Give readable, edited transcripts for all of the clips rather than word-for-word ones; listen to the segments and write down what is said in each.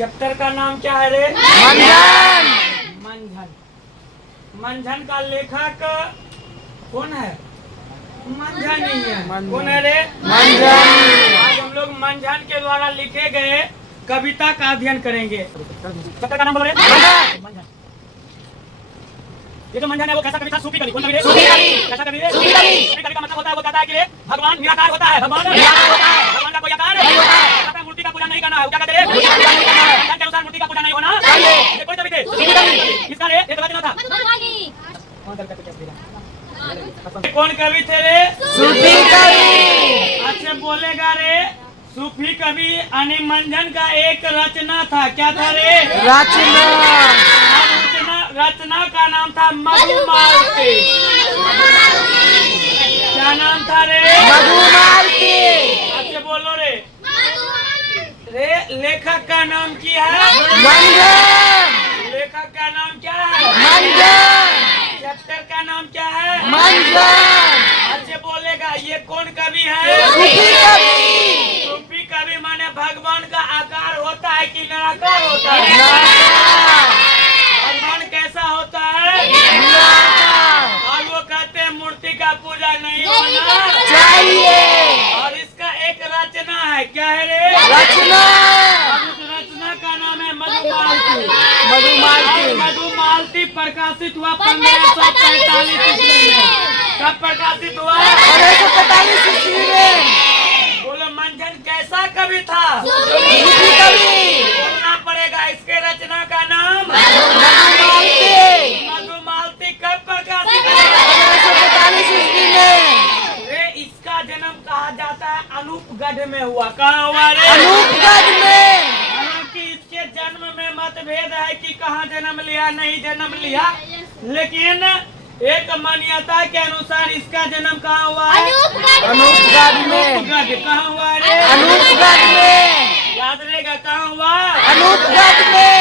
Chapter का नाम क्या है रे? मंझन। मंझन। मंझन का लेखक कौन है? मंझन ही है। कौन है रे? मंझन। आज हम लोग मंझन के द्वारा लिखे गए कविता का अध्ययन करेंगे। चैप्टर का नाम बोलो रे? मंझन। ये जो मंझन है वो कैसा कवि था? सूफी कवि। कौन कवि रे? सूफी कवि। कैसा कवि रे? सूफी कवि। सूफी कवि का मतलब होता है वो कहता है कि भगवान निराकार होता है। भगवान निराकार होता है। भगवान का कोई आकार नहीं होता है। कहता है मूर्ति का पूजा नहीं करना है। क्या कहते हैं? मूर्ति का पूजा नहीं करना है। मंझन के अनुसार मूर्ति का पूजा नहीं होना चाहिए। ये कौन कवि थे? सूफी कवि। किसका रे? ये रचना था। कौन कवि थे रे? सूफी कवि। अच्छा बोलेगा रे। सूफी कवि यानी मंझन का एक रचना था। क्या था रे? रचना। रचना का नाम था मधुमालती। क्या नाम था रे? मधुमालती। अच्छा बोलो रे। लेखक का नाम क्या है? मंझन। लेखक का नाम क्या है? मंझन। चैप्टर का नाम क्या है? मंझन। अच्छा बोलेगा ये कौन कवि है? सूफी कवि। सूफी कवि माने भगवान का आकार होता है कि निराकार होता है? भगवान कैसा होता है? और वो कहते हैं मूर्ति का पूजा नहीं होना चाहिए। और इसका एक रचना है। क्या है रे? रचना। और उस रचना का नाम है मधुमालती। मधुमालती। मधुमालती प्रकाशित हुआ 1545 ईस्वी में। कब प्रकाशित हुआ? 1545 ईस्वी में। बोलो मंझन कैसा कवि था? सूफी कवि। बोलना पड़ेगा इसके रचना का नाम मधुमालती। मधुमालती। कब प्रकाशित हुआ? 1545 ईस्वी में। रे इसका जन्म कहा जाता है अनूपगढ़ में हुआ। कहाँ हुआ रे? अनूपगढ़ में। हालांकि इसके जन्म में मतभेद है कि कहाँ जन्म लिया नहीं जन्म लिया, लेकिन एक मान्यता के अनुसार इसका जन्म कहाँ हुआ है? अनूपगढ़ में। अनूपगढ़। कहाँ हुआ रे? अनूपगढ़ में। याद रहेगा कहाँ हुआ? अनूपगढ़ में।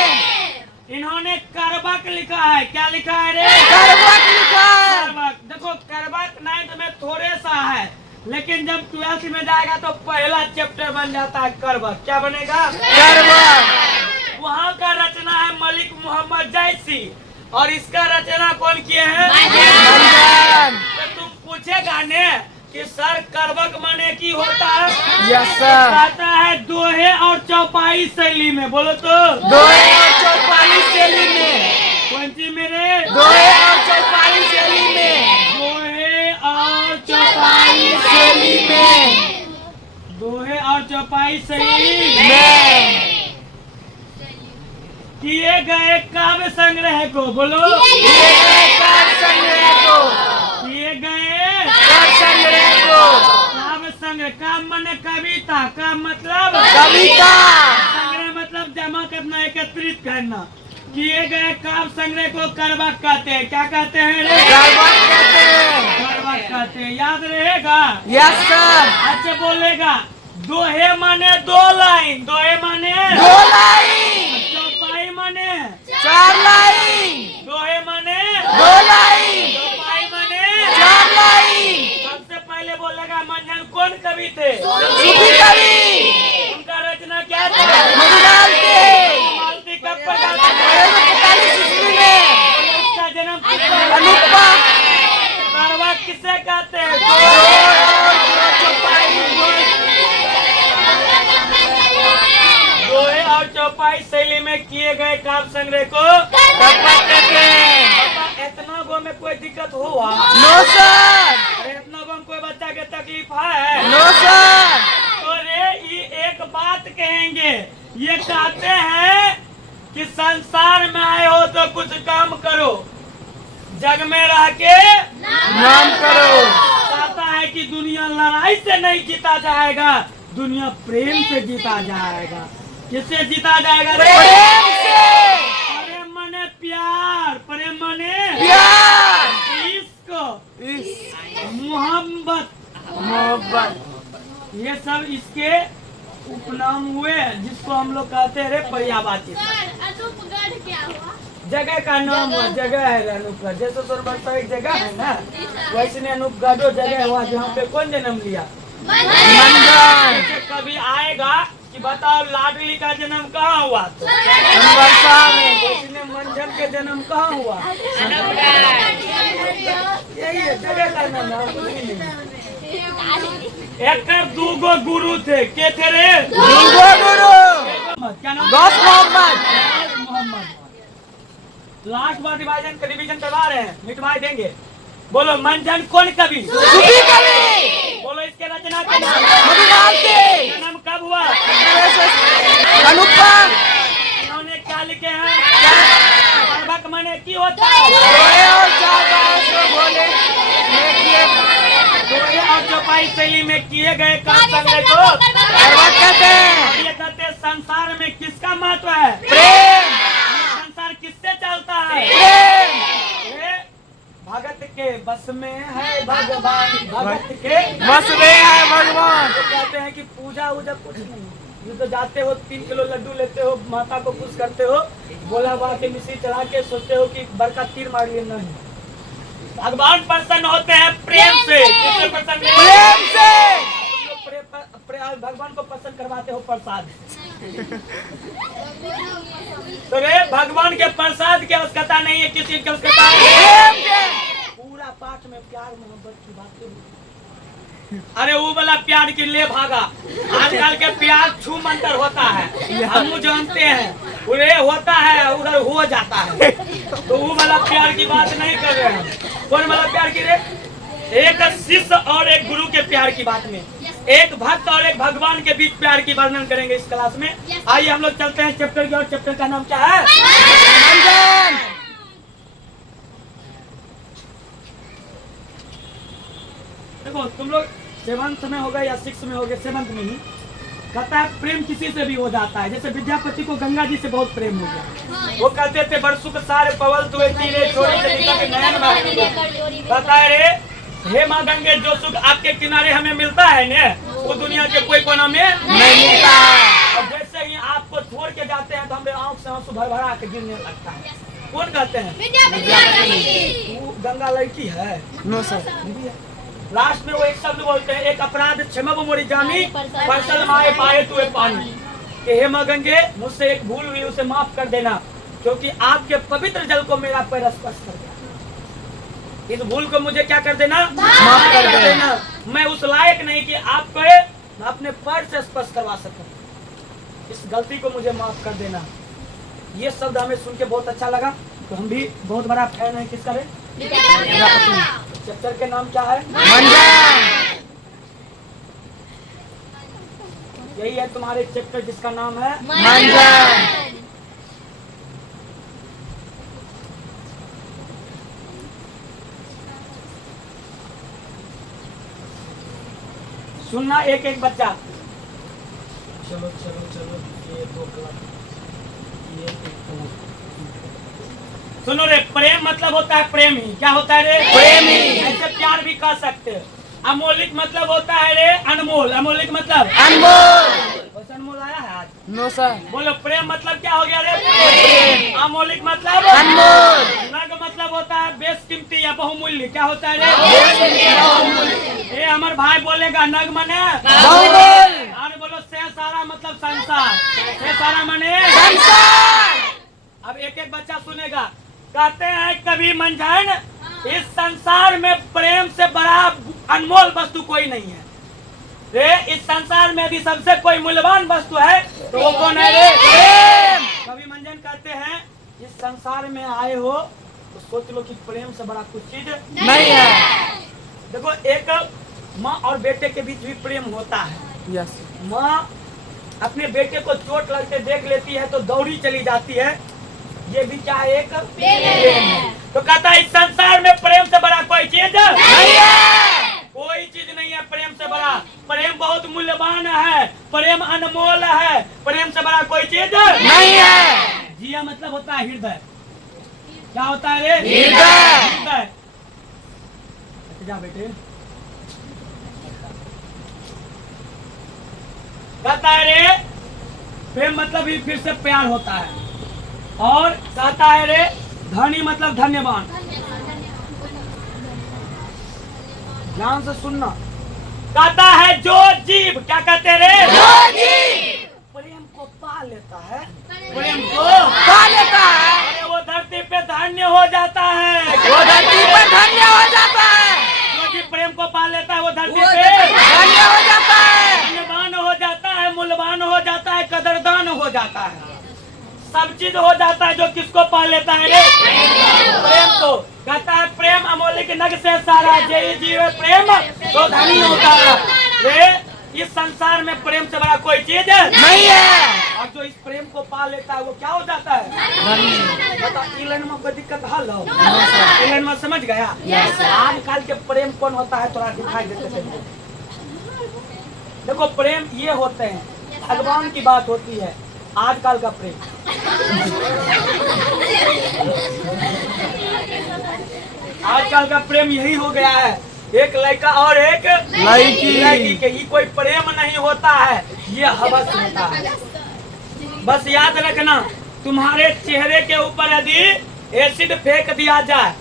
इन्होंने करबक लिखा है। क्या लिखा है रे? करबक लिखा है। करबक। देखो करबक 9th में थोड़े सा है, लेकिन जब 12th में जाएगा तो पहला चैप्टर बन जाता है करबक। क्या बनेगा? करबक। वहाँ का रचना है मलिक मोहम्मद जैसी और इसका रचना कौन किए हैं? मंझन। तो तुम पूछेगा ने कि सर करबक माने की होता है? Yes sir. कहता है दोहे और चौपाई शैली में। बोलो तो। दोहे और चौपाई शैली में। कौन सी मेरे? दोहे और चौपाई शैली में। दोहे और चौपाई शैली में। दोहे और चौपाई शैली में किए गए काव्य संग्रह को। बोलो। किए गए काव्य संग्रह को। किए गए काव्य संग्रह को। काव्य संग्रह। काव्य माने कविता। का मतलब कविता। संग्रह मतलब जमा करना, एकत्रित करना। किए गए काव्य संग्रह को करबक कहते हैं। क्या कहते हैं रे? करबक कहते हैं। करबक कहते हैं। याद रहेगा? Yes sir. अच्छा बोलेगा दोहे माने 2 लाइन। दोहे माने 2 लाइन। चौपाई माने 4 लाइन। दोहे माने 2 लाइन। चौपाई माने 4 लाइन। सबसे पहले बोलेगा मंझन कौन कवि थे? सूफी कवि। उनका रचना क्या था? मधुमालती। मधुमालती। कब प्रकाशित हुआ? 1545 ईस्वी में। उसका जन्म किसका? अनूपगढ़। करबक किसे कहते हैं? दोहे और चौपाई शैली में किए गए काव्य संग्रह को करबक कहते हैं। इतना गो में कोई दिक्कत हुआ? No sir. अरे इतना गो में कोई बच्चा के तकलीफ है? No sir. तो रे ये एक बात कहेंगे, ये कहते हैं कि संसार में आए हो तो कुछ काम करो, जग में रह के नाम करो। कहता है कि दुनिया लड़ाई से नहीं जीता जाएगा, दुनिया प्रेम से जीता जाएगा। किससे जीता जाएगा? प्रेम से। प्रेम माने प्यार। प्रेम माने प्यार। इश्क, इश्क, मोहब्बत, मोहब्बत। ये सब इसके उपनाम हुए जिसको हम लोग कहते हैं रे पर्यायवाची। अनूपगढ़ क्या हुआ? जगह का नाम हुआ। जगह है अनूपगढ़। जैसे सोनभद्र एक जगह है ना, वैसे अनूपगढ़ जगह हुआ जहाँ पे कौन जन्म लिया? मंझन। कभी आएगा कि कि बताओ लाडली का जन्म कहाँ हुआ था? वर्षा में। उसने मंझन के जन्म कहाँ हुआ? यही है जगह का नाम। एक दूगो गुरु थे, के थे रे? दूगो गुरु। क्या नाम? गौस मोहम्मद। मोहम्मद। लास्ट बार रिवीजन करवा रहे हैं, मिटवाई देंगे। बोलो मंझन कौन कवि? सूफी कवि। बोलो इसके रचना का नाम? मधुराम के। जन्म कब हुआ? अनुपम। इन्होंने क्या लिखे हैं? पर्वक मने की होता है? रोए और चापाई से बोले दोहे और चौपाई शैली में किए गए काम करने को पर्वत कहते हैं। ये कहते हैं संसार में किसका महत्व है? प्रेम। संसार किससे चलता है? प्रेम। ये भगत के बस में है भगवान, भगत के बस में है भगवान। तो कहते हैं कि पूजा वूजा कुछ नहीं, ये तो जाते हो 3 किलो लड्डू लेते हो, माता को खुश करते हो, बोला बा के मिश्री चढ़ा के सोचते हो कि बड़का तीर मार लिए। नहीं, भगवान प्रसन्न होते हैं प्रेम से। किससे प्रसन्न? प्रेम से। भगवान को प्रसन्न करवाते हो प्रसाद। तो रे भगवान के प्रसाद की आवश्यकता नहीं है, किसी चीज की आवश्यकता है? पूरा पाठ में प्यार मोहब्बत की बातें होती। अरे वो वाला प्यार के लिए भागा। आजकल के प्यार छू मंतर होता है, हम जानते हैं। उरे होता है उधर हो जाता है, तो वो वाला प्यार की बात नहीं कर रहे हैं। कौन वाला प्यार की रे? एक शिष्य और एक गुरु के प्यार की बात में, एक भक्त और एक भगवान के बीच प्यार की वर्णन करेंगे इस क्लास में। आइए हम लोग चलते हैं चैप्टर की, और चैप्टर का नाम क्या है? मंझन। देखो तुम लोग 7th में हो गए या 6th में हो गए, 7th में ही कहता है प्रेम किसी से भी हो जाता है। जैसे विद्यापति को गंगा जी से बहुत प्रेम हो गया, वो कहते थे बरसुक सारे पवल तुए तीरे छोड़ी से निकल नयन में। कहता है रे हे माँ गंगे, जो सुख आपके किनारे हमें मिलता है न, वो दुनिया के कोई कोना में नहीं मिलता। और जैसे ही आपको छोड़ के जाते हैं तो हमारे आँख से आंसू भर भरा के गिरने लगता है। कौन कहते हैं? वो गंगा लड़की है। No sir. लास्ट में वो एक शब्द बोलते हैं, एक अपराध क्षमब मोरी जानी परसल माए पाए तुए पानी। कि हे माँ गंगे, मुझसे एक भूल हुई, उसे माफ कर देना, क्योंकि आपके पवित्र जल को मेरा पैर स्पर्श कर गया। इस भूल को मुझे क्या कर देना? माफ कर देना। मैं उस लायक नहीं कि आपको अपने पैर से स्पर्श करवा सकूं, इस गलती को मुझे माफ कर देना। ये शब्द हमें सुन के बहुत अच्छा लगा, तो हम भी बहुत बड़ा फैन है किसका रे? चैप्टर के नाम क्या है? मंझन। यही है तुम्हारे चैप्टर जिसका नाम है मंझन। सुनना एक एक बच्चा। चलो चलो चलो, ये 2 क्लास, ये 1 क्लास। सुनो रे, प्रेम मतलब होता है प्रेम ही। क्या होता है रे? प्रेम ही। ऐसे प्यार भी कह सकते हैं। अमौलिक मतलब होता है रे अनमोल। अमौलिक मतलब अनमोल। वैसे अनमोल आया है आज? No sir. बोलो प्रेम मतलब क्या हो गया रे? प्रेम। अमौलिक मतलब अनमोल। नग मतलब होता है बेशकीमती या बहुमूल्य। क्या होता है रे? बेशकीमती। ये हमारे भाई बोलेगा नग मने बहुमूल्य। और बोलो से सारा मतलब संसार। से सारा मने संसार। अब एक एक बच्चा सुनेगा। कहते हैं कभी मंझन, इस संसार में प्रेम से बड़ा अनमोल वस्तु कोई नहीं है रे। इस संसार में भी सबसे कोई मूल्यवान वस्तु है तो वो कौन है रे? प्रेम। कभी मंझन कहते हैं इस संसार में आए हो तो सोच लो कि प्रेम से बड़ा कुछ चीज नहीं है। देखो एक माँ और बेटे के बीच भी प्रेम होता है। यस। माँ अपने बेटे को चोट लगते देख लेती है तो दौड़ी चली जाती है, ये भी क्या है? एक प्रेम है। तो कहता है इस संसार में प्रेम से बड़ा कोई चीज नहीं है। कोई चीज नहीं है प्रेम से बड़ा। प्रेम बहुत मूल्यवान है, प्रेम अनमोल है, प्रेम से बड़ा कोई चीज नहीं है। जिया मतलब होता है हृदय। क्या होता है रे? हृदय। हृदय। जा बेटे। कहता है रे प्रेम मतलब भी फिर से प्यार होता है। और कहता है रे धनी मतलब धन्यवान। ध्यान से सुनना। कहता है जो जीव, क्या कहते रे? जो जीव पा लेता है, प्रेम को पा लेता है, अरे वो धरती पे धन्य हो जाता है, वो धरती पर धन्य हो जाता है, जो कि प्रेम को पा लेता है वो धरती वो पे धन्य हो जाता है, धन्यवान हो जाता है, मूल्यवान हो जाता है, कदरदान हो जाता है, सब चीज हो जाता है जो किसको पा लेता है रे? प्रेम को। कहता है प्रेम अमोलिक नग से सारा, जे जीवे प्रेम तो धनी होता है रे। इस संसार में प्रेम से बड़ा कोई चीज नहीं है, और जो इस प्रेम को पा लेता है वो क्या हो जाता है? बता, इंग्लैंड में कोई दिक्कत हल हो? इंग्लैंड में समझ गया? आजकल के प्रेम कौन होता है थोड़ा दिखाई देते थे। देखो प्रेम ये होते हैं, भगवान की बात होती है, आजकल का प्रेम आजकल का प्रेम यही हो गया है, एक लड़का और एक लड़की के, ये कोई प्रेम नहीं होता है, ये हवस होता है। बस याद रखना, तुम्हारे चेहरे के ऊपर यदि एसिड फेंक दिया जाए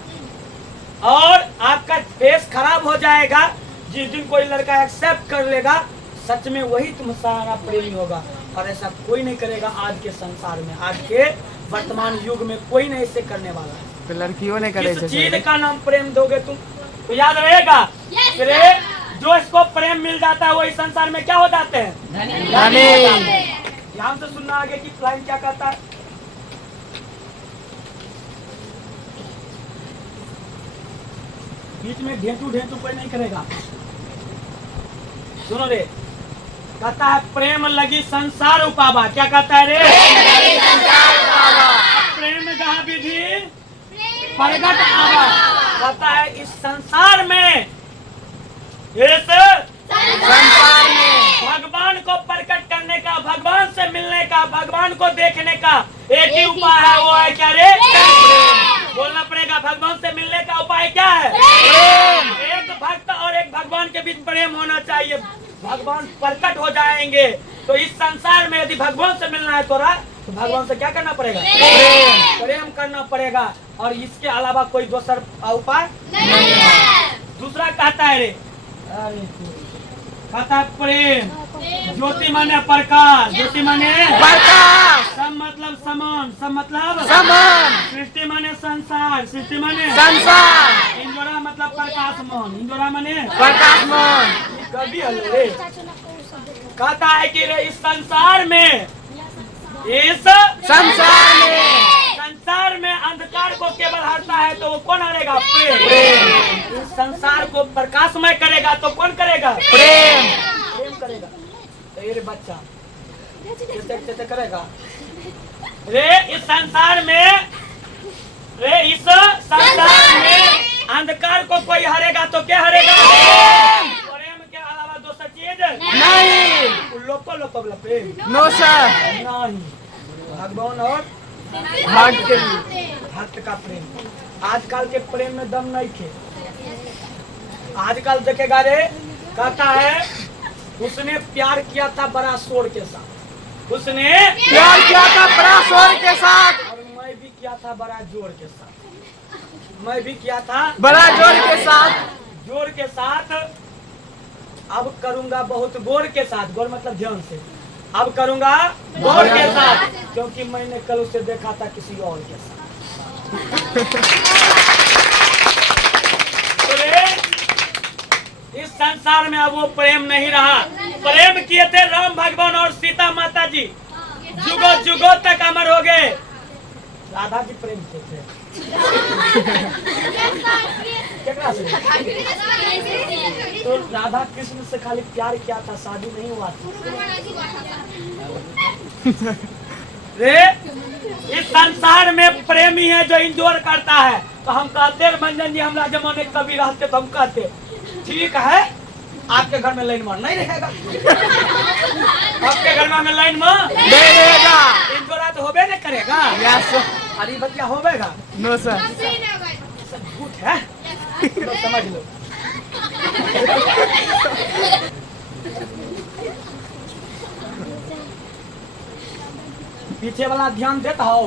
और आपका फेस खराब हो जाएगा, जिस दिन कोई लड़का एक्सेप्ट कर लेगा, सच में वही तुम्हारा प्रेमी होगा। और ऐसा कोई नहीं करेगा आज के संसार में, आज के वर्तमान युग में कोई नहीं ऐसे करने वाला है। तो लड़कियों ने करे किस चीज का नाम प्रेम दोगे तुम तो याद रहेगा। फिर जो इसको प्रेम मिल जाता है वो इस संसार में क्या हो जाते हैं? ध्यान से सुनना, आगे की लाइन क्या कहता है? बीच में ढेंटू ढेंटू कोई नहीं करेगा। सुनो रे, कहता है प्रेम लगी संसार उपावा। क्या कहता है रे? प्रेम गहा विधि प्रगट आवा। कहता है इस संसार में, इस संसार में भगवान को प्रकट करने का, भगवान से मिलने का, भगवान को देखने का एक ही उपाय है, वो है क्या रे? बोलना पड़ेगा, भगवान से मिलने का उपाय क्या है? एक भक्त और एक भगवान के बीच प्रेम होना चाहिए, भगवान प्रकट हो जाएंगे। तो इस संसार में यदि भगवान से मिलना है तोरा, तो भगवान से क्या करना पड़ेगा? प्रेम करना पड़ेगा, और इसके अलावा कोई दूसरा उपाय नहीं है। दूसरा कहता है रे, अरे कहता है प्रेम ज्योति माने प्रकाश, ज्योति माने प्रकाश, सम मतलब समान, सम मतलब समान, सृष्टि माने संसार, सृष्टि माने संसार, इंजोरा मतलब प्रकाशमान, इंजोरा माने प्रकाशमान। कभी हल्ले कहता है कि रे इस संसार में, इस संसार में अंधकार को केवल हरता है तो वो कौन हरेगा? प्रेम। इस संसार को प्रकाशमय करेगा तो कौन करेगा? प्रेम करेगा। तो ये रे बच्चा कैसे करेगा रे? इस संसार में, रे इस संसार में अंधकार को कोई हरेगा तो क्या हरेगा? प्रेम के अलावा दूसरा चीज नहीं, लोको प्रेम नो सर, नहीं। भगवान और भक्त का प्रेम। आजकल के प्रेम में दम नहीं थे। आजकल देखेगा रे, कहता है उसने प्यार किया था बड़ा शोर के साथ, उसने प्यार किया था बड़ा शोर के साथ, और मैं भी किया था बड़ा जोर के साथ, मैं भी किया था बड़ा जोर के साथ, जोर के साथ। अब करूंगा बहुत गौर के साथ, गौर मतलब ध्यान से, अब करूंगा गौर के साथ, क्योंकि मैंने कल उसे देखा था किसी और के साथ। तो इस संसार में अब वो प्रेम नहीं रहा। प्रेम किए थे राम भगवान और सीता माता जी, जुगों जुगों तक अमर हो गए। राधा जी प्रेम किए थे तो राधा कृष्ण से खाली प्यार किया था, शादी नहीं हुआ था रे। इस संसार में प्रेमी है जो इंजोर करता है। तो हम कहते रंजन जी, हमारा जमाने कभी रहते तो हम कहते ठीक है, आपके घर में लाइन में नहीं रहेगा, आपके घर में लाइन में रहेगा, इंजोरा तो होबे नहीं करेगा। यस, अरे बच्चा होबेगा, नो सर, झूठ है, लो समझ लो। पीछे वाला ध्यान देता हो।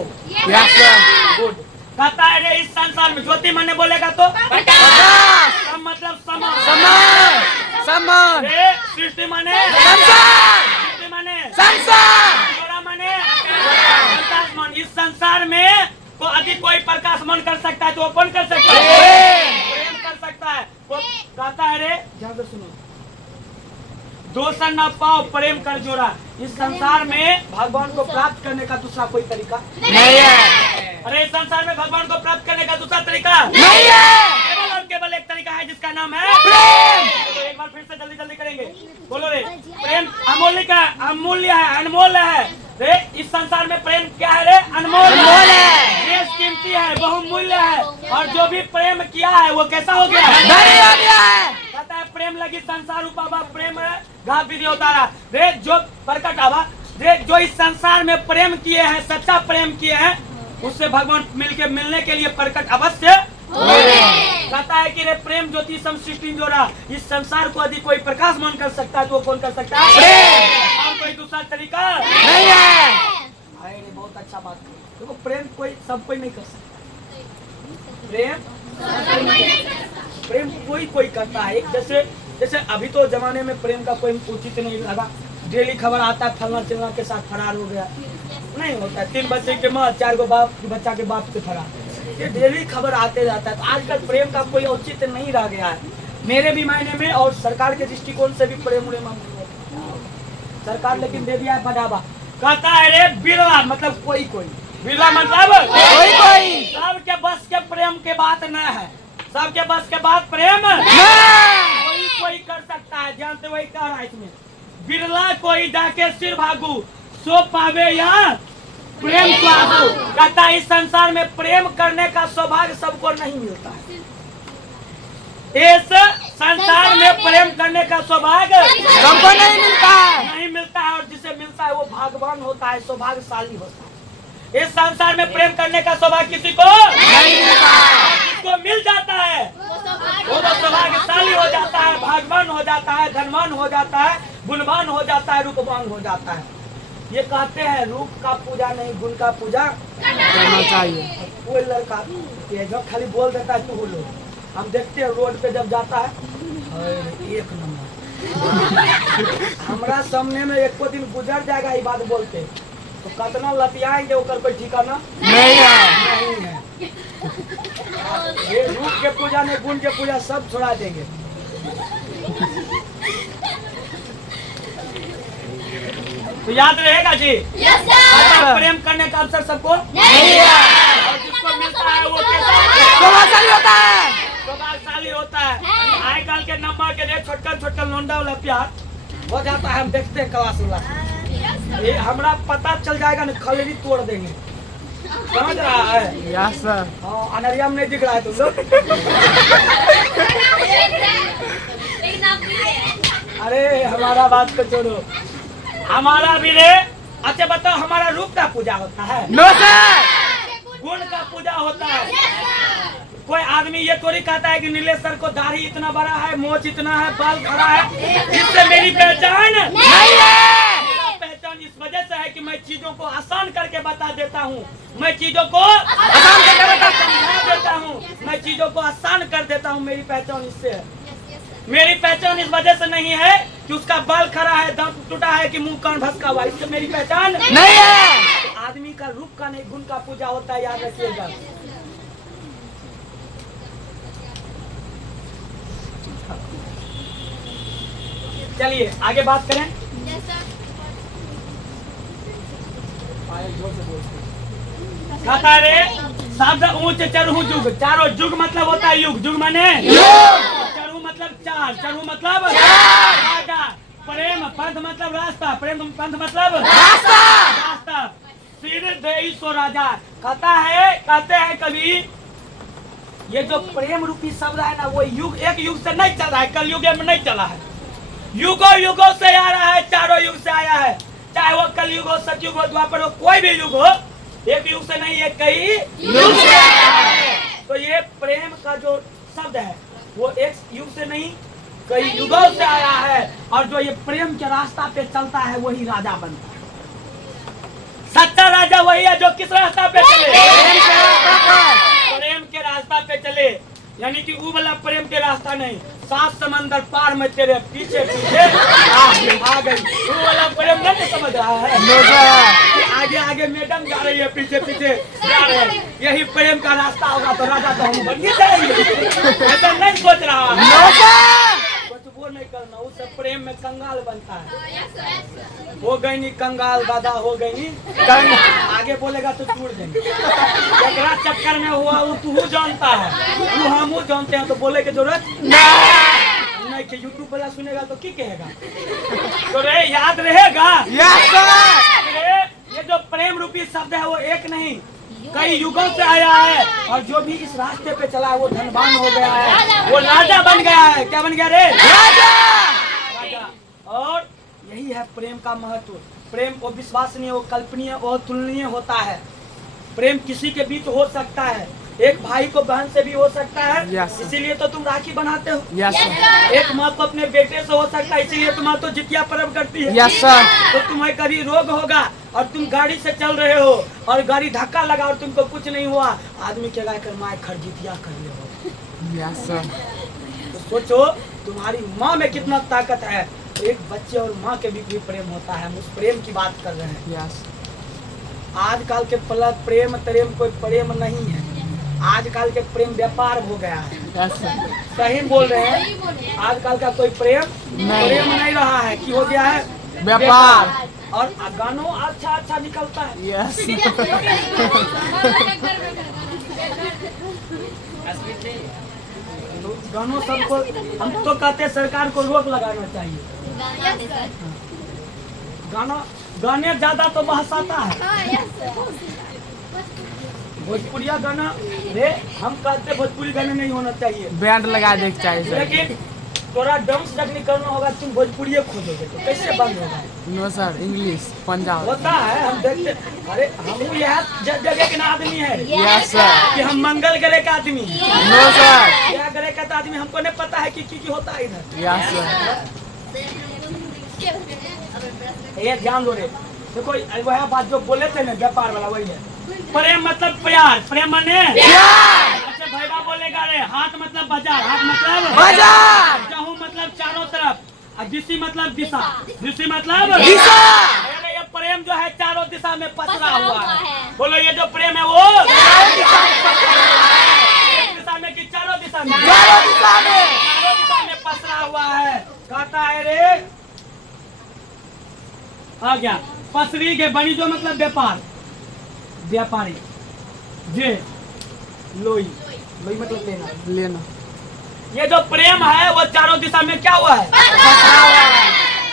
Yes sir, good. कहता है रे इस संसार में, ज्योति माने बोलेगा तो प्रकाश, सम मतलब समान, समान, समान, रे सृष्टि माने संसार, सृष्टि माने संसार, इंजोरा माने तो ओपन कर सकता है, प्रेम कर सकता है। वो कहता है रे ध्यान से सुनो, दोषण न पाओ प्रेम कर जोड़ा। इस संसार में भगवान को प्राप्त करने का दूसरा कोई तरीका नहीं है। अरे इस संसार में भगवान को प्राप्त करने का दूसरा तरीका नहीं है। केवल और केवल एक तरीका है जिसका नाम है प्रेम। तो एक बार फिर से जल्दी जल्दी करेंगे, बोलो रे। प्रेम अमूल्य का अमूल्य है, अनमोल है रे। इस संसार में प्रेम क्या है रे? अनमोल है, बेशकीमती है, बहुमूल्य है। और जो भी प्रेम किया है वो कैसा हो गया है? धनी हो गया है। कहता है प्रेम लगी संसार उपावा, प्रेम घात विधि उतारा रे। जो प्रकट आवा रे, जो इस संसार में प्रेम किए हैं, सच्चा प्रेम किए हैं, उससे भगवान मिलने के लिए प्रकट अवश्य कहता है कि रे प्रेम ज्योति सम सृष्टि जोड़ा। इस संसार को यदि कोई प्रकाशमान कर सकता है तो वो कौन कर सकता है? और कोई दूसरा तरीका नहीं है। अरे बहुत अच्छा बात कही। देखो प्रेम कोई सब कोई नहीं कर सकता, प्रेम कोई कोई करता है। एक जैसे अभी तो जमाने में प्रेम का कोई उचित नहीं लगा। डेली खबर आता है फलना चिलना के साथ फरार हो गया, नहीं होता है। 3 बच्चे के माँ 4 गो बच्चा के बाप से फरार, ये डेली खबर आते रहता है। तो आजकल प्रेम का कोई औचित्य नहीं रह गया है मेरे भी मायने में, और सरकार के दृष्टिकोण से भी प्रेम उड़ेम सरकार लेकिन दे दिया है बढ़ावा। कहता है रे बिरला मतलब कोई कोई, बिरला मतलब कोई कोई। सबके बस के प्रेम के बात न है, सबके बस के बात प्रेम कोई कोई कर सकता है। जानते वही कह रहा है इसमें, बिरला कोई जाके सिर भागू सो पावे या प्रेम स्वागु। कहता है इस संसार में प्रेम करने का सौभाग्य सबको नहीं मिलता है। इस संसार में प्रेम करने का सौभाग्य सबको नहीं मिलता है। नहीं मिलता है, और जिसे मिलता है वो भाग्यवान होता है, सौभाग्यशाली होता है। इस संसार में प्रेम करने का सौभाग्य किसी को नहीं मिलता है। जिसको मिल जाता है वो तो सौभाग्यशाली हो जाता है, भाग्यवान हो जाता है, धनवान हो जाता है, गुणवान हो जाता है, रूपवान हो जाता है। ये कहते हैं रूप का पूजा नहीं गुण का पूजा करना चाहिए। कोई लड़का ये जो खाली बोल देता है तू लो, हम देखते हैं रोड पे जब जाता है अरे एक नंबर। हमारा सामने में एक दिन गुजर जाएगा ये बात बोलते तो कितना लतियाएंगे ओकर कोई ठिकाना नहीं है। नहीं है। ये रूप के पूजा नहीं गुण के पूजा सब छोड़ा देंगे। तो याद रहेगा जी, प्रेम करने का अवसर सबको नहीं है। और जिसको मिलता है वो कैसा प्रभावशाली होता है। प्रभावशाली होता है। आए काल के नंबर के लिए छोटकन लोंडा वाला प्यार हो जाता है। हम देखते हैं क्लास वाला, ये हमारा पता चल जाएगा ना, खलेरी तोड़ देंगे। समझ रहा है? Yes sir. हाँ, अनरिया में नहीं दिख रहा है तुम लोग। अरे हमारा बात को छोड़ो, हमारा भी रे। अच्छा बताओ, हमारा रूप का पूजा होता है? No sir. गुण का पूजा होता है। कोई आदमी ये थोड़ी कहता है कि नीलेश सर को दाढ़ी इतना बड़ा है, मोछ इतना है, बाल खड़ा है, जिससे मेरी पहचान नहीं है। पहचान इस वजह से है कि मैं चीजों को आसान करके बता देता हूँ, मैं चीजों को आसान करके समझा देता हूँ, मैं चीजों को आसान कर देता हूँ। मेरी पहचान इससे है। मेरी पहचान इस वजह से नहीं है कि उसका बाल खड़ा है, दांत टूटा है, कि मुंह कान भसका हुआ, इससे मेरी पहचान नहीं है। आदमी का रूप का नहीं गुण का पूजा होता है, याद रखिएगा। चलिए आगे बात करें। कहता रे शब्द ऊंच चरहु जुग, चारों जुग मतलब होता है युग, जुग माने चरहु मतलब चार, चरहु मतलब राजा, प्रेम पंथ मतलब रास्ता, प्रेम पंथ मतलब रास्ता, सिर देई सो राजा। कहते हैं कभी ये जो प्रेम रूपी शब्द है ना, वो युग एक युग से नहीं चल रहा है, कल युग में नहीं चला है, युगों युगों से आ रहा है, चारों युग से आया है। चाहे वो कल युग हो, सतयुग हो, द्वापर हो, कोई भी युग हो, एक युग से नहीं है, कई युग से आया है। तो ये प्रेम का जो शब्द है वो एक युग से नहीं कई युगों से आया है। और जो ये प्रेम के रास्ता पे चलता है वही राजा बनता है। सच्चा राजा वही है जो किस रास्ता पे चले? प्रेम के रास्ता पे चले, यानी कि वो वाला प्रेम के रास्ता नहीं, 7 समंदर पार में तेरे पीछे पीछे आ गई, वो वाला प्रेम नहीं समझ रहा है। आगे आगे मैडम जा रही है, पीछे पीछे जा अरे यही प्रेम का रास्ता होगा तो राजा तो हम बन ही जाएंगे। ऐसा नहीं सोच रहा है। No sir. कुछ वो नहीं करना, उससे प्रेम में कंगाल बनता है। हो गई नहीं कंगाल दादा, हो गई नहीं आगे बोलेगा तो टूट देंगे। एकरा चक्कर में हुआ वो तू जानता है, वो हम जानते हैं, तो बोले की जरूरत नहीं कि यूट्यूब वाला सुनेगा तो क्या कहेगा। तो रे याद रहेगा। Yes sir. ये जो प्रेम रूपी शब्द है वो एक नहीं कई युगों से आया है, और जो भी इस रास्ते पे चला है वो धनवान हो गया है, वो राजा बन गया है। क्या बन गया रे? राजा। और यही है प्रेम का महत्व। प्रेम वो विश्वसनीय, वो कल्पनीय, वो तुलनीय होता है। प्रेम किसी के बीच हो सकता है, एक भाई को बहन से भी हो सकता है, Yes, sir. इसीलिए तो तुम राखी बनाते हो। Yes sir. एक माँ को अपने बेटे से हो सकता है, इसीलिए तुम तो जितिया पर्व करती है। Yes sir. तो तुम्हें कभी रोग होगा और तुम गाड़ी से चल रहे हो और गाड़ी धक्का लगा और तुमको कुछ नहीं हुआ, आदमी के गाय कर माए खर जितिया कर ले हो। Yes sir. तो सोचो तुम्हारी माँ में कितना ताकत है। एक बच्चे और माँ के बीच भी प्रेम होता है, हम उस प्रेम की बात कर रहे हैं। यस। आजकल के प्रेम तरेम कोई प्रेम नहीं है, आजकल के प्रेम व्यापार हो गया है। Yes sir. सही बोल रहे हैं, आजकल का कोई प्रेम नहीं रहा है, कि हो गया है व्यापार। और गानों अच्छा निकलता है। यस। गानों सबको हम तो कहते हैं सरकार को रोक लगाना चाहिए। गाने ज्यादा तो बहसाता है। भोजपुरिया गाना रे हम कहते भोजपुरी गाने नहीं होना चाहिए, बैंड लगा देख चाहिए सर। लेकिन थोड़ा डांस जब नहीं करना होगा तुम भोजपुरी खोजोगे तो कैसे बंद होगा? नो सर, इंग्लिश पंजाब होता है, हम देखते। अरे हम यह जगह के ना आदमी है यस सर। कि हम मंगल ग्रह का आदमी, नो सर। यह ग्रह का आदमी, हमको नहीं पता है कि होता है इधर। Yes sir. ये ध्यान दो रे, देखो वह बात जो बोले थे ना व्यापार वाला, वही है प्रेम मतलब प्यार। प्रेम माने अच्छा भैया बोलेगा रे, हाथ मतलब बाजार, हाथ मतलब बाजार, चाहूं मतलब चारों तरफ, और दिशी मतलब दिशा, दिशी मतलब दिशा। अरे ये प्रेम जो है चारों दिशा में पसरा हुआ है। बोलो ये जो प्रेम है वो एक दिशा में कि चारों दिशा में? चारों दिशा में। चारों दिशा में पसरा हुआ है। कहता है रे आ गया पसरी के बनी, जो मतलब व्यापार, व्यापारी जे लोई, लोई मतलब लेना। ये जो प्रेम है वो चारों दिशा में क्या हुआ है?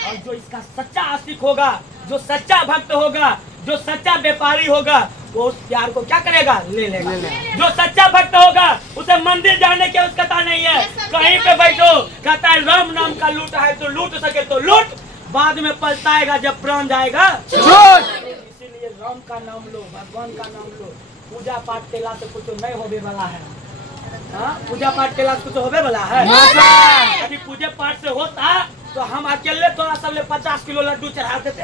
और जो इसका सच्चा आशिक होगा, जो सच्चा भक्त होगा, जो सच्चा व्यापारी होगा, वो उस प्यार को क्या करेगा? ले लेगा। जो सच्चा भक्त होगा उसे मंदिर जाने की आवश्यकता नहीं है, कहीं पे बैठो, कहता है राम नाम का लूट है तो लूट सके तो लूट, बाद में पछताएगा जब प्राण जाएगा। इसीलिए राम का नाम लो, भगवान का नाम लो। पूजा पाठ केला से कुछ नहीं होने वाला है। हाँ, पूजा पाठ केला से कुछ होने वाला है? यदि पूजा पाठ से होता तो हम अकेले तोरा सब ले 50 किलो लड्डू चढ़ा देते,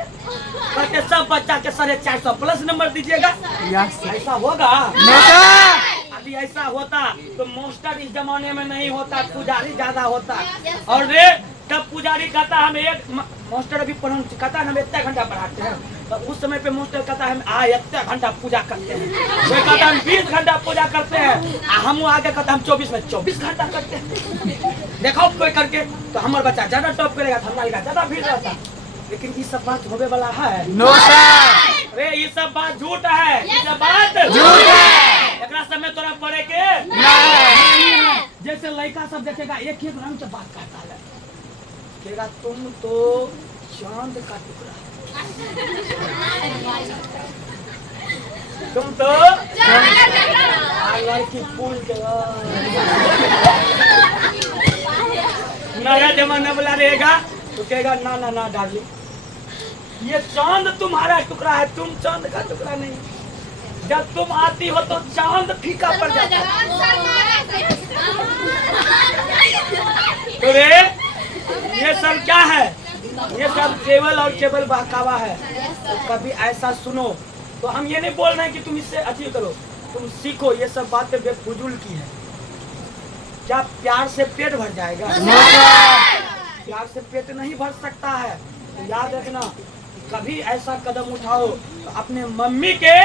कहते सब बच्चा के 450 प्लस नंबर दीजिएगा। ऐसा होगा? यदि ऐसा होता तो मास्टर इस जमाने में नहीं होता, पुजारी ज्यादा होता। और रे तब पुजारी कहता हम एक मास्टर अभी पढ़ कहता हम इतना घंटा पढ़ाते हैं, तो उस समय पे मास्टर कहता हम इतना घंटा पूजा करते हैं, वो कहता हम 20 घंटा पूजा करते हैं, हम आगे कहता हम 24 घंटा करते हैं। देखो कोई करके तो हमारा बच्चा ज्यादा टॉप करेगा, हमारा ज्यादा भीड़ रहता। लेकिन ये सब बात होने वाला है? No sir. अरे ये सब बात झूठ है, ये सब बात झूठ है। एकरा समय तोरा पढ़े के नहीं। जैसे लड़का सब देखेगा एक रंग से बात करता है, कहेगा तुम तो चांद का टुकड़ा, तुम तो लड़की फूल के नया जमाना वाला रहेगा तो कहेगा ना ना ना डार्लिंग, ये चांद तुम्हारा टुकड़ा है, तुम चांद का टुकड़ा नहीं। जब तुम आती हो तो चांद फीका पड़ जाता है। तो रे ये सब क्या है? ये सब केवल और केवल बहकावा है। तो कभी ऐसा सुनो तो हम ये नहीं बोल रहे हैं कि तुम इससे अच्छी करो, तुम सीखो। ये सब बातें बेफुजूल की है। क्या प्यार से पेट भर जाएगा? प्यार से पेट नहीं भर सकता है। तो याद रखना, कभी ऐसा कदम उठाओ तो अपने मम्मी के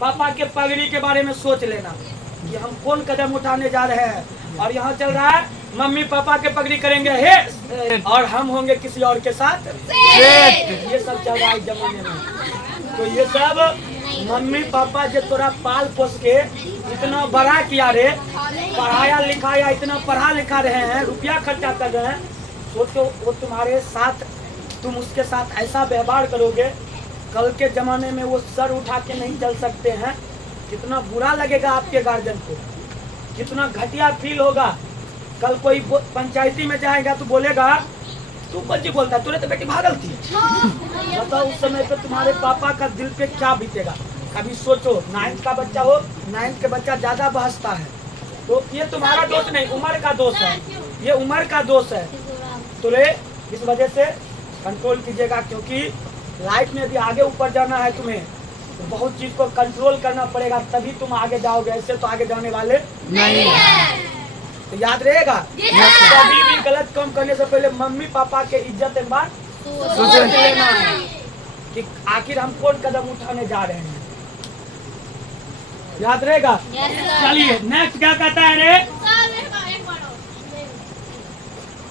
पापा के पगड़ी के बारे में सोच लेना कि हम कौन कदम उठाने जा रहे हैं। और यहाँ चल रहा है मम्मी पापा के पगड़ी करेंगे हे और हम होंगे किसी और के साथ। ये सब चल रहा है जमाने में। तो ये सब मम्मी पापा जो तोरा पाल पोस के इतना बड़ा किया रे, पढ़ाया लिखाया, इतना पढ़ा लिखा रहे हैं, रुपया खर्चा कर रहे हैं, सोचो वो तुम्हारे साथ, तुम उसके साथ ऐसा व्यवहार करोगे, कल के जमाने में वो सर उठा के नहीं चल सकते हैं। कितना बुरा लगेगा आपके गार्जियन को, कितना घटिया फील होगा। कल कोई पंचायती में जाएगा तो बोलेगा तू कौन जी बोलता है, तूने तो बेटी भागल थी। बताओ उस समय पे तुम्हारे पापा का दिल पे क्या बीतेगा। कभी सोचो, 9th का बच्चा हो, 9th के बच्चा ज्यादा बहसता है, तो ये तुम्हारा दोष नहीं, उम्र का दोष है, ये उम्र का दोष है। तो इस वजह से कंट्रोल कीजिएगा, क्योंकि लाइफ में भी आगे ऊपर जाना है तुम्हें, तो बहुत चीज को कंट्रोल करना पड़ेगा, तभी तुम आगे जाओगे, ऐसे तो आगे जाने वाले नहीं है। तो याद रहेगा, कभी भी गलत काम करने से पहले मम्मी पापा के इज्जत एक बार सोच लेना है कि आखिर हम कौन कदम उठाने जा रहे हैं। याद रहेगा। चलिए नेक्स्ट क्या कहता है रे,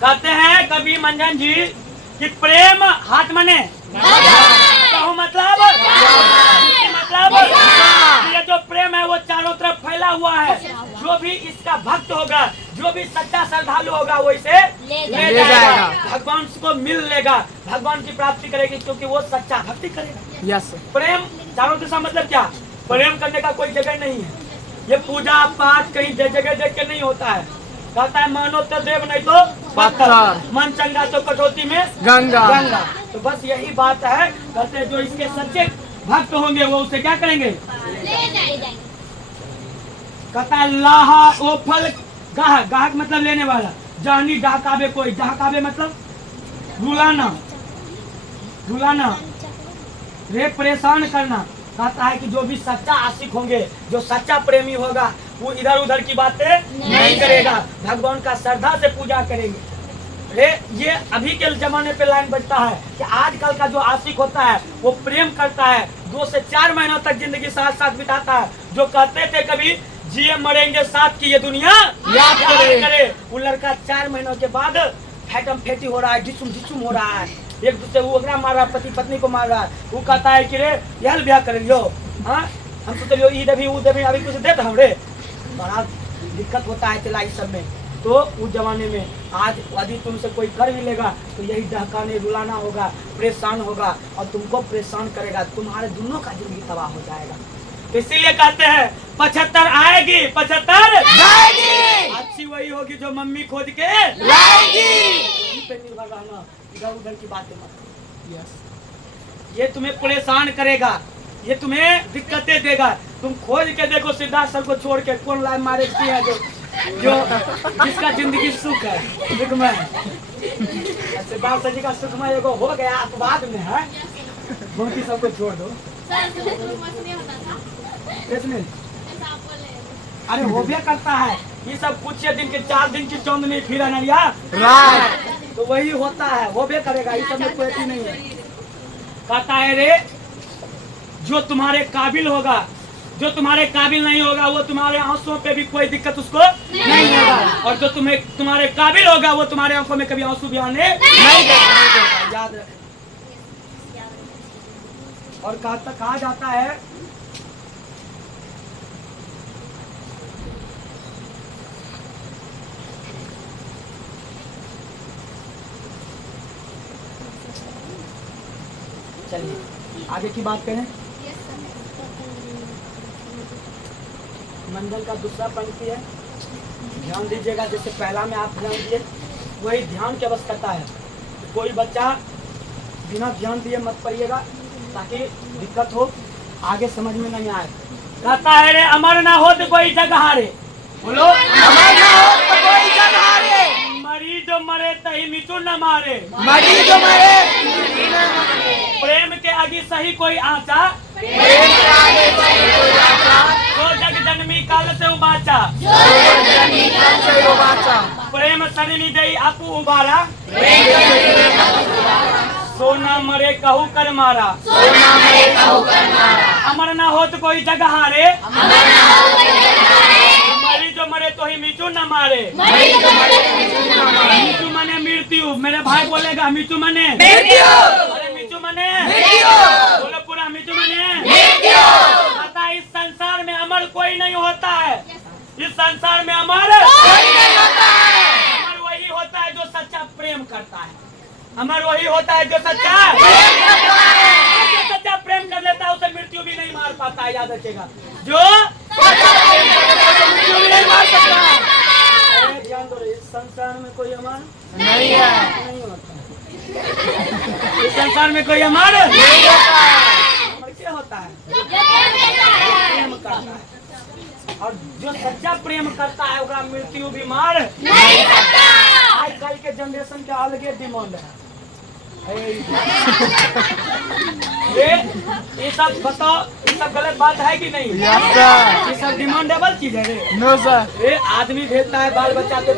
कहते हैं कवि मंजन जी कि प्रेम हाथ मने कहूँ मतलब ये जो प्रेम है वो चारों तरफ फैला हुआ है। जो भी इसका भक्त होगा, जो भी सच्चा श्रद्धालु होगा, वो इसे ले जाएगा, भगवान को मिल लेगा, भगवान की प्राप्ति करेगी, क्योंकि वो सच्चा भक्ति करेगा। यस। प्रेम चारों दिशा मतलब क्या, प्रेम करने का कोई जगह नहीं है। ये पूजा पाठ कहीं जगह देख के नहीं होता है। कहता है मानो तो देव नहीं तो पत्थर, मन चंगा तो कटौती में गंगा। तो बस यही बात है। कहते हैं जो इसके सच्चे भक्त होंगे वो उसे क्या करेंगे, कहता है लाहा ओ फल गाहक, गाहक मतलब लेने वाला, जानी डहकावे कोई, डहकावे मतलब रुलाना रे, परेशान करना। कहता है कि जो भी सच्चा आशिक होंगे, जो सच्चा प्रेमी होगा, वो इधर उधर की बातें नहीं करेगा, भगवान का श्रद्धा से पूजा करेंगे। रे ये अभी के जमाने पे लाइन बजता है कि आजकल का जो आशिक होता है वो प्रेम करता है, 2 से 4 महीनों तक जिंदगी साथ साथ बिताता है। जो कहते थे कभी जिए मरेंगे साथ की ये दुनिया याद करे, वो लड़का 4 महीनों के बाद फैटम फेटी हो रहा है, ढिचुम हो रहा है, एक दूसरे वो ओकरा मार रहा है, पति पत्नी को मार रहा है। वो कहता है कि रे यह ब्याह कर लियो, हाँ हम सोचलियो ई देवी वो देवी अभी कुछ देता हम रे, बड़ा दिक्कत होता है चला इस सब में। तो उस जमाने में आज यदि तुमसे कोई कर भी लेगा तो यही डहकाने रुलाना होगा, परेशान होगा और तुमको परेशान करेगा, तुम्हारे दोनों का जिंदगी तबाह हो जाएगा। तो इसीलिए कहते हैं 75 आएगी 75 जाएगी, अच्छी वही होगी जो मम्मी खोज के लाएगी। पे निर्भर रहना, इधर उधर की बातें मत। यस, ये तुम्हें परेशान करेगा, ये तुम्हें दिक्कतें देगा। तुम खोज के देखो सिद्धार्थ सर को छोड़ के कौन लाइन मैरिज की है जो जिसका जिंदगी सुख है, सुखमय है। सिद्धार्थ सर जी का सुखमय एगो हो गया, अपवाद में है, बाकी सबको छोड़ दो। अरे हो भी करता है ये सब, कुछ दिन के 4 दिन की चौंदनी फिर अनरिया रात, तो वही होता है, वो भी करेगा, ये सब में कोई अति नहीं है। कहता है रे जो तुम्हारे काबिल होगा, जो तुम्हारे काबिल नहीं होगा वो तुम्हारे आंसुओं पे भी कोई दिक्कत उसको नहीं होगा, और जो तुम्हारे काबिल होगा वो तुम्हारे आंखों में कभी आंसू भी आने नहीं देगा। याद रख। और कहा जाता है चलिए आगे की बात करें। मंडल का दूसरा पंक्ति है, ध्यान दीजिएगा, जैसे पहला में आप ध्यान दिए वही ध्यान की आवश्यकता है। कोई बच्चा बिना ध्यान दिए मत पढ़िएगा ताकि दिक्कत हो, आगे समझ में नहीं आए। कहता है रे अमर ना हो तो कोई जगह रे, बोलो अमर ना हो तो कोई जगह रे, मरी जो मरे तही मिटू न मारे, मरी जो मरे प्रेम के आगे सही कोई आचा, प्रेम के आगे सही कोई आचा, जो जग जन्मी काल से उबाचा, जो जग जन्मी काल से उबाचा, प्रेम सननी दई आपू उबारा, प्रेम सननी दई आपू उबारा, सोना मरे कहू कर मारा, सोना मरे कहू कर मारा, अमर न हो तो कोई जगह हारे, अमर न हो कोई जगह हारे, मरी जो मरे तो ही मीचू न मारे, मरी जो मरे तो मीचू न मारे, मीचू मने मृत्यु। मेरे भाई बोलेगा मीचू मने मृत्यु, अरे मीचू मने मृत्यु, बोलो पूरा मीचू मने मृत्यु। पता इस संसार में अमर कोई नहीं होता है, इस संसार में अमर कोई नहीं होता है, अमर वही होता है जो सच्चा प्रेम करता है, अमर वही होता है जो सच्चा प्रेम करता है, जो सच्चा प्रेम कर लेता है उसे मृत्यु भी नहीं मार पाता है, याद रखिएगा। जो सच्चा प्रेम करता है उसे मृत्यु भी नहीं मार सकता। अरे ध्यान दो, इस संसार में कोई अमर नहीं है, नहीं होता है। इस संसार में कोई अमर नहीं होता है, अमर क्या होता है? प्रेम प्रेम करता है, और जो सच्चा प्रेम करता है उसका मृत्यु भी मार नहीं सकता। आजकल के जनरेशन के अलगे डिमांड है। ये सब बताओ, ये सब गलत बात है कि नहीं? यस सर, ये सब डिमांडेबल चीज है रे। नो सर, ये आदमी भेजता है बाल बच्चा के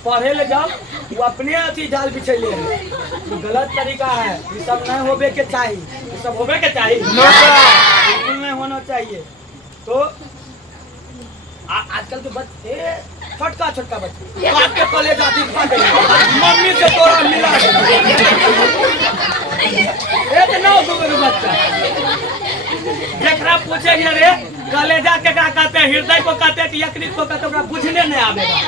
पढ़े ले जाओ, वो अपने अथी जाल बिछे ले, ये गलत तरीका है। ये सब नहीं होबे के चाहिए, ये सब होबे के चाहिए, नो सर, बिल्कुल नहीं होना चाहिए। तो आजकल के बच्चे छोटका छोटका बच्चे काट के कॉलेज आती मम्मी से तोरा मिला एक 9 के बच्चा जरा पूछेंगे रे कलेजा के क्या कहते हैं, हृदय को कहते हैं कि यकृत को कहते हैं, बुझने नहीं आवेगा,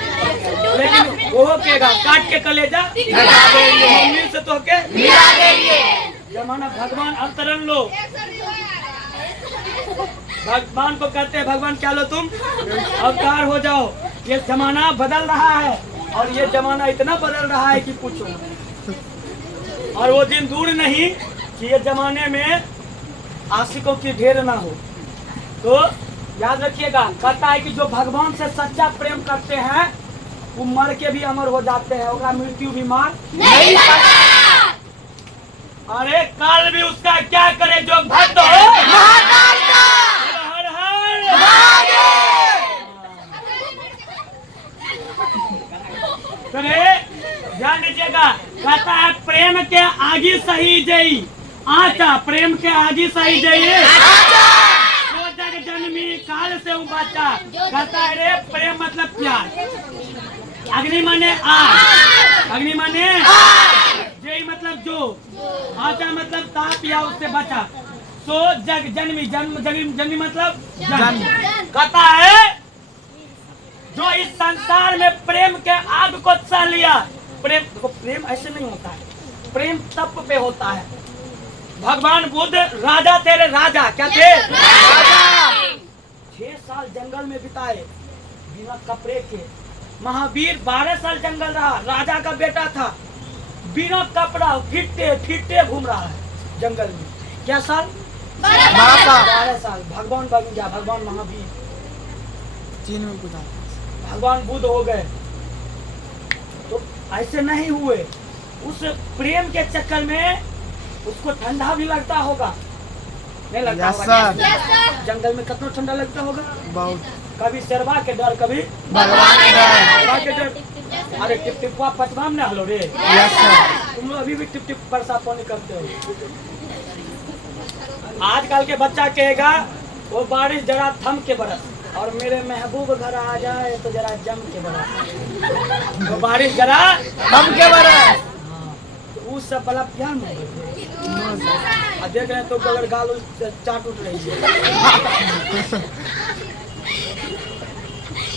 लेकिन वो कहेगा काट के कलेजा मम्मी से तो के मिला देंगे। जमाना भगवान अंतरण लो, भगवान को कहते हैं भगवान क्या लो तुम अवतार हो जाओ। ये जमाना बदल रहा है, और ये जमाना इतना बदल रहा है कि पूछो, और वो दिन दूर नहीं कि ये जमाने में आशिकों की ढेर ना हो। तो याद रखिएगा, कहता है कि जो भगवान से सच्चा प्रेम करते हैं वो मर के भी अमर हो जाते हैं, उनका मृत्यु भी मार नहीं सकता, अरे काल भी उसका क्या करे जो भक्त हो। महाकाल का हर हर महादेव। ध्यान दीजिएगा, कहता है प्रेम के आगे सही जई आचा, प्रेम के आगे सही जई जो जग जन्मी काल से बचा। कहता है रे प्रेम मतलब प्यार, अग्नि माने आग, अग्नि माने जय मतलब जो, आचा मतलब ताप या उससे बचा। सो जग जन्मी, जन्मी मतलब जन्म। कहता है जो इस संसार में प्रेम के आग को सह लिया, प्रेम देखो प्रेम ऐसे नहीं होता है, प्रेम तप पे होता है। भगवान बुद्ध राजा थे रे, राजा क्या थे? राजा। 6 साल जंगल में बिताए बिना कपड़े के। महावीर 12 साल जंगल रहा, राजा का बेटा था, बिना कपड़ा फिटे फिटे घूम रहा है जंगल में। क्या साल? 12 साल। भगवान बन गया, भगवान महावीर, चीन में पूछा, भगवान बुद्ध हो गए। तो ऐसे नहीं हुए, उस प्रेम के चक्कर में उसको ठंडा भी लगता होगा, नहीं लगता यस होगा? सर, जंगल में कितना ठंडा लगता होगा, बहुत, कभी शेरवा के डर, कभी भगवान का डर। शेरवा के डर। अरे टिप टिपुआ पचवाम ना हलो रे, यस सर, तुम लोग अभी भी टिप टिप बरसा पानी करते हो। आजकल के बच्चा कहेगा वो बारिश जरा थम के बरस, और मेरे महबूब घर आ जाए तो जरा जम के बरस। तो बारिश जरा हम के बरस, तो उस सब वाला प्यार में देख रहे हैं तो अगर गाल चाट उठ रही है।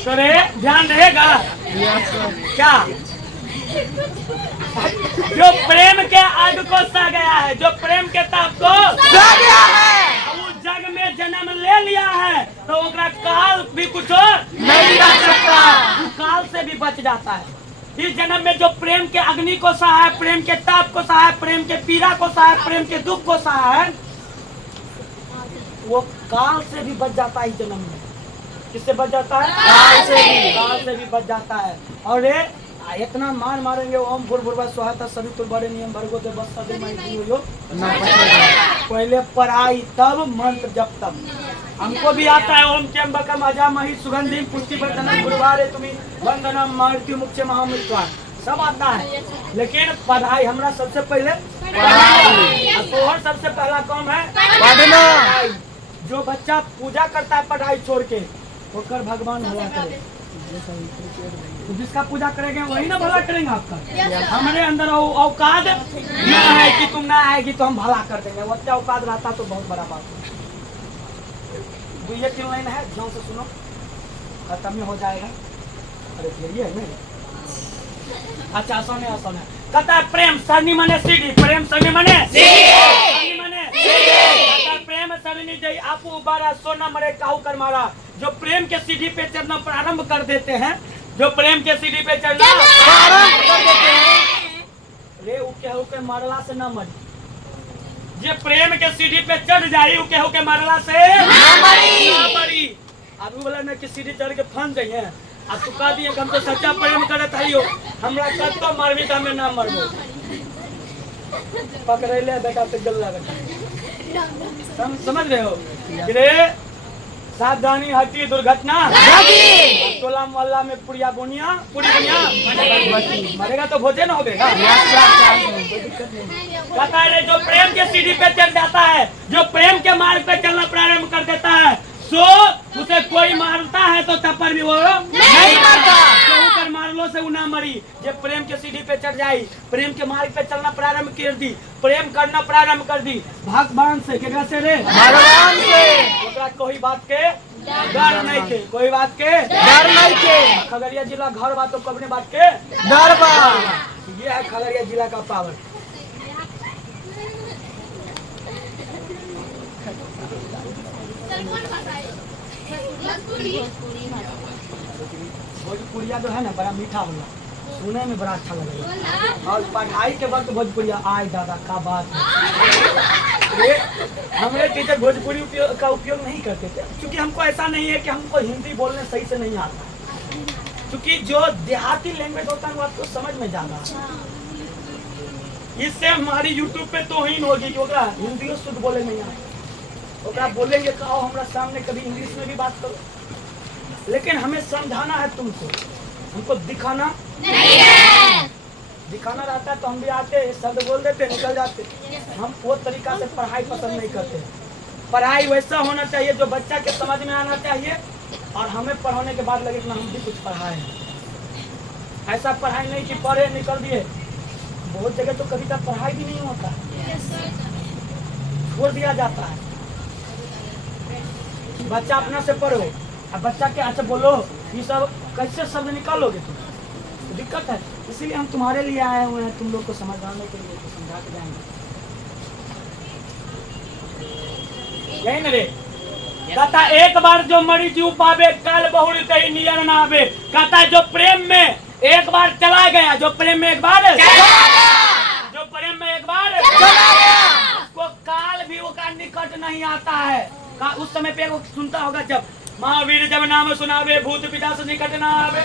तो रे ध्यान रहेगा यस सर, क्या? जो प्रेम के आग को सह गया है, जो प्रेम के ताप को सह गया है, वो जग में जन्म ले लिया है, तो ओकरा काल भी कुछ नहीं कर सकता, वो काल से भी बच जाता है। इस जन्म में जो प्रेम के अग्नि को सहा है, प्रेम के ताप को सहा है, प्रेम के पीड़ा को सहा है, प्रेम के दुख को सहा है, वो काल से भी बच जाता है। इस जन्म में किससे बच जाता है? काल से भी। काल से भी बच जाता है। और ये इतना मार मारेंगे ओम भूर्भुवः स्वः सवितुर्वरेण्यं नियम भर्गो देवस्य धीमहि धियो यो ना पड़ेगा। पहले पढ़ाई तब मंत्र जब तब। हमको भी आता है ओम त्र्यंबकम अजामहि सुगंधिम पुष्टिवर्धनम गुरुवारे तुम्हें वंदनम मृत्यु मुक्ति महामृत्युम। सब आता है, लेकिन पढ़ाई हमरा सबसे पहले और तोहर सबसे पहला काम है पढ़ना। जो बच्चा पूजा करता है पढ़ाई छोड़ के, होकर भगवान भला करे। तो जिसका पूजा करेंगे वही ना भला करेंगे आपका। हमारे अंदर औकात न है कि तुम ना आएगी तो हम भला कर देंगे, वो क्या औकात रहता तो बहुत बड़ा बात है। तो ये 3 लाइन है, ध्यान से सुनो, खत्म ही हो जाएगा। अरे ये है ना, अच्छा आसान है, आसान है। कहता है प्रेम सरनी मने सीढ़ी, प्रेम सरनी मने सीढ़ी मने कहता है प्रेम सरनी जय आपू उबारा सोना मरे काहू कर मारा। जो प्रेम के सीढ़ी पे चढ़ना प्रारंभ कर देते हैं, जो प्रेम के सीढ़ी पे चढ़ना प्रारंभ कर देते हैं, रे उ केहू के मारला से ना मरी। जे प्रेम के सीढ़ी पे चढ़ जाई उ केहू के मारला से ना मरी। अभी बोला ना कि सीढ़ी चढ़ के फंस गई है, आ तू कह दिए हम तो सच्चा प्रेम करत हइयो, हमरा कत तो मारबी त हमें ना मरबो। पकड़े ले बेटा ते गल्ला बेटा, समझ रहे हो कि रे सावधानी हटी दुर्घटना टोला मोहल्ला में पुड़िया बुनिया पूरी बुनिया मरेगा तो भोजे ना होगा। कहता है जो प्रेम के सीढ़ी पे चढ़ जाता है, जो प्रेम के मार्ग पे चलना प्रारंभ कर देता है, सो उसे कोई मारता है तो तपर भी वो नहीं मारता, कर मारलो से वो ना मरी। जब प्रेम के सीढ़ी पे चढ़ जाई, प्रेम के मार्ग पे चलना प्रारंभ कर दी, प्रेम करना प्रारंभ कर दी, भगवान से केकरा से रे भगवान से ओकरा कोई बात के डर नहीं के, कोई बात के डर नहीं के। खगड़िया जिला घर बा तो कबने बात के डर बा। ये है खगड़िया जिला का पावर। भोजपुरिया जो है ना बड़ा मीठा होला, सुने में बड़ा अच्छा लगेगा, और पढ़ाई के वक्त भोजपुरिया आय दादा का बात है। हमारे टीचर भोजपुरी का उपयोग नहीं करते थे, क्योंकि हमको ऐसा नहीं है कि हमको हिंदी बोलने सही से नहीं आता, क्योंकि जो देहाती लैंग्वेज होता है वो आपको समझ में जाता है। इससे हमारी यूट्यूब पे तोहीन होगी कि ओकरा हिंदी शुद्ध बोले नहीं आता, ओकरा बोलेंगे कहो हमरा सामने कभी इंग्लिश में भी बात करो, लेकिन हमें समझाना है तुमको, हमको दिखाना नहीं है। दिखाना रहता है तो हम भी आते शब्द बोल देते निकल जाते। हम वो तरीका से पढ़ाई पसंद नहीं करते। पढ़ाई वैसा होना चाहिए जो बच्चा के समझ में आना चाहिए, और हमें पढ़ाने के बाद लगे कि हम भी कुछ पढ़ाए हैं। ऐसा पढ़ाई नहीं कि पढ़े निकल दिए, बहुत जगह तो कभी तक पढ़ाई भी नहीं होता, छोड़ दिया जाता है। बच्चा अपना से पढ़ो, अब बच्चा के अच्छा बोलो, ये सब कैसे शब्द निकालोगे तुम, तो दिक्कत है। इसीलिए हम तुम्हारे लिए आए हुए हैं, तुम लोग को समझाने के लिए, तो समझा के जाएंगे। यही ना रे कहता एक बार जो मरी जीव पावे काल बहुरी तही नियर ना आवे। कहता है जो प्रेम में एक बार चला गया, जो प्रेम में एक बार जो प्रेम में एक बार उसको काल भी वो का निकट नहीं आता है। उस समय पे वो सुनता होगा जब महावीर जब नाम सुनावे भूत पिता से निकट ना आवे,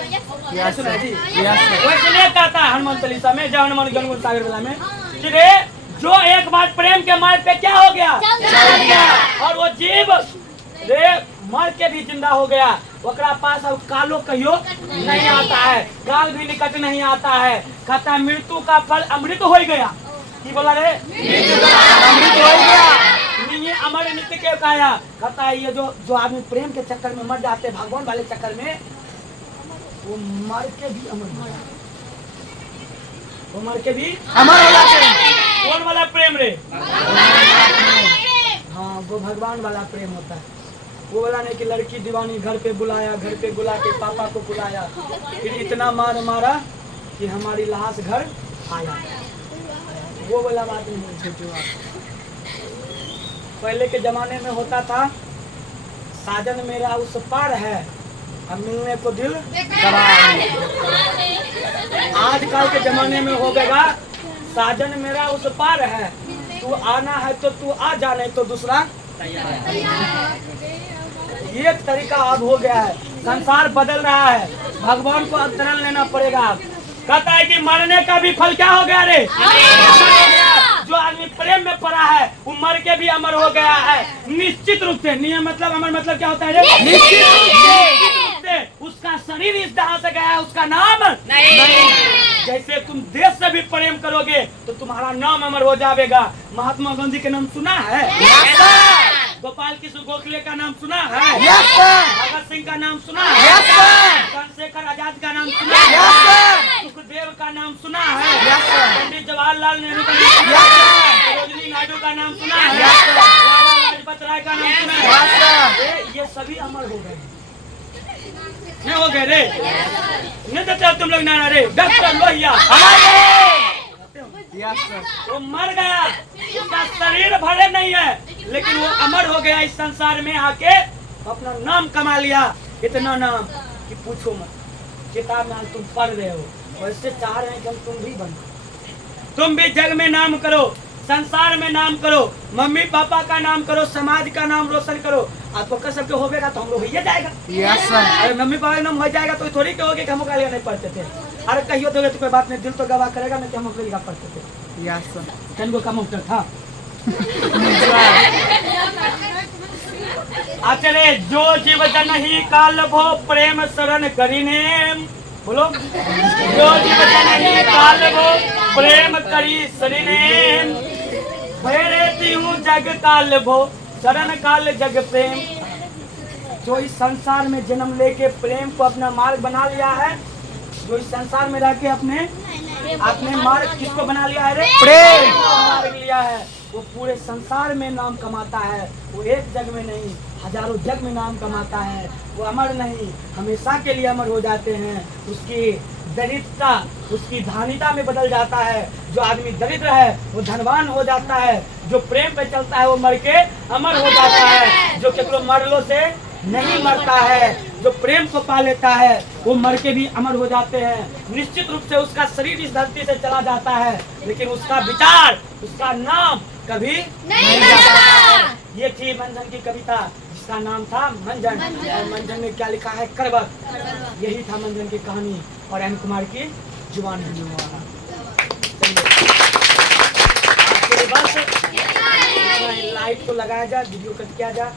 सुना जी वैसे कहता है हनुमान चालीसा में, जब हनुमान गंगोर सागर वाला में कि रे जो एक बार प्रेम के मार्ग पे क्या हो गया चल गया, और वो जीव रे मर के भी जिंदा हो गया, ओकरा पास अब कालो कहियो नहीं आता है, काल भी निकट नहीं आता है। कहता है मृत्यु का फल अमृत हो गया। की बोला रे अमृत हो गया, ये अमर नित्य के काया। कहता है ये जो आदमी प्रेम के चक्कर में मर जाते हैं, भगवान वाले चक्कर में, वो मर के भी अमर हो जाते, वो मर के भी अमर हो जाते हैं। कौन वाला प्रेम रे? हाँ वो भगवान वाला प्रेम होता है, वो वाला नहीं कि लड़की दीवानी घर पे बुलाया, घर पे बुला के पापा को बुलाया, फिर इतना मार मारा कि हमारी लाश घर आया, वो वाला बात नहीं। पहले के जमाने में होता था साजन मेरा उस पार है, अब मिलने को दिल आजकल के जमाने में हो गया साजन मेरा उस पार है, तू आना है तो तू आ जा, नहीं तो दूसरा ये तरीका अब हो गया है। संसार बदल रहा है, भगवान को अब शरण लेना पड़ेगा। कहता है कि मरने का भी फल क्या हो गया रे? जो आदमी प्रेम में पड़ा है वो मर के भी अमर हो गया है, निश्चित रूप से। नियम मतलब अमर मतलब क्या होता है रे? निश्चित रूप से। उसका शरीर इस तरह से गया है, उसका नाम नहीं। जैसे तुम देश से भी प्रेम करोगे तो तुम्हारा नाम अमर हो जाएगा। महात्मा गांधी के नाम सुना है? Yes, sir. गोपाल कृष्ण गोखले का नाम सुना है? Yes, sir. भगत सिंह का नाम सुना है? Yes, sir. चंद्रशेखर आजाद का नाम सुना है? Yes, sir. सुखदेव का नाम सुना है? Yes, sir. पंडित जवाहरलाल नेहरू का नाम सुना Yes, है? sir. सरोजिनी नायडू का नाम सुना है? Yes, sir. लाला लाजपत राय का नाम सुना है? Yes, sir. ये सभी अमर हो गए। नहीं हो गए रे? नहीं देते हो तुम लोग नारा रे? Doctor Lohia Yes, sir. वो मर गया, उसका शरीर भले नहीं है लेकिन वो अमर हो गया। इस संसार में आके अपना नाम कमा लिया, इतना नाम कि पूछो मत। किताब में तुम पढ़ रहे हो, वैसे चाह रहे हैं कि हम तुम भी बनो। तुम भी जग में नाम करो, संसार में नाम करो, मम्मी पापा का नाम करो, समाज का नाम रोशन करो। आपको कर सबके होगा तो हम लोग हो जाएगा। Yes, sir. अरे मम्मी पापा का नाम हो जाएगा तो थोड़ी कहोगे कि हम लोग नहीं पढ़ते थे। अरे कहियो तो कोई बात नहीं, दिल तो गवाह करेगा ना कि हम लोग लिखा पढ़ते थे। Yes, sir. चंदो का मुफ्त था। आचरे जो जीव जन ही काल भो प्रेम शरण करीने। बोलो, जो जीव जन ही काल भो प्रेम करी शरीने। भैरेती हूँ जग काल भो शरण काल जग प्रेम। जो इस संसार में जन्म लेके प्रेम को अपना मार्ग बना लिया है, जो इस संसार में रह के अपने मार्ग किसको बना लिया है रे? प्रेम को मार्ग लिया है, वो पूरे संसार में नाम कमाता है। वो एक जग में नहीं, हजारों जग में नाम कमाता है। वो अमर नहीं, हमेशा के लिए अमर हो जाते हैं। उसकी दरिद्रता उसकी धानिता में बदल जाता है। जो आदमी दरिद्र है वो धनवान हो जाता है। जो प्रेम पे चलता है वो मर के अमर हो जाता है। जो केवल मरलो से नहीं मरता है, जो प्रेम को पा लेता है वो मर के भी अमर हो जाते हैं। निश्चित रूप से उसका शरीर इस धरती से चला जाता है लेकिन उसका विचार, उसका नाम कभी नहीं जाता। ये थी मंजन की कविता जिसका नाम था मंजन। और मंजन में क्या लिखा है? करवत। यही था मंजन की कहानी और एम कुमार की जुबान है। लाइट को लगाया जाए, वीडियो कट किया जाए।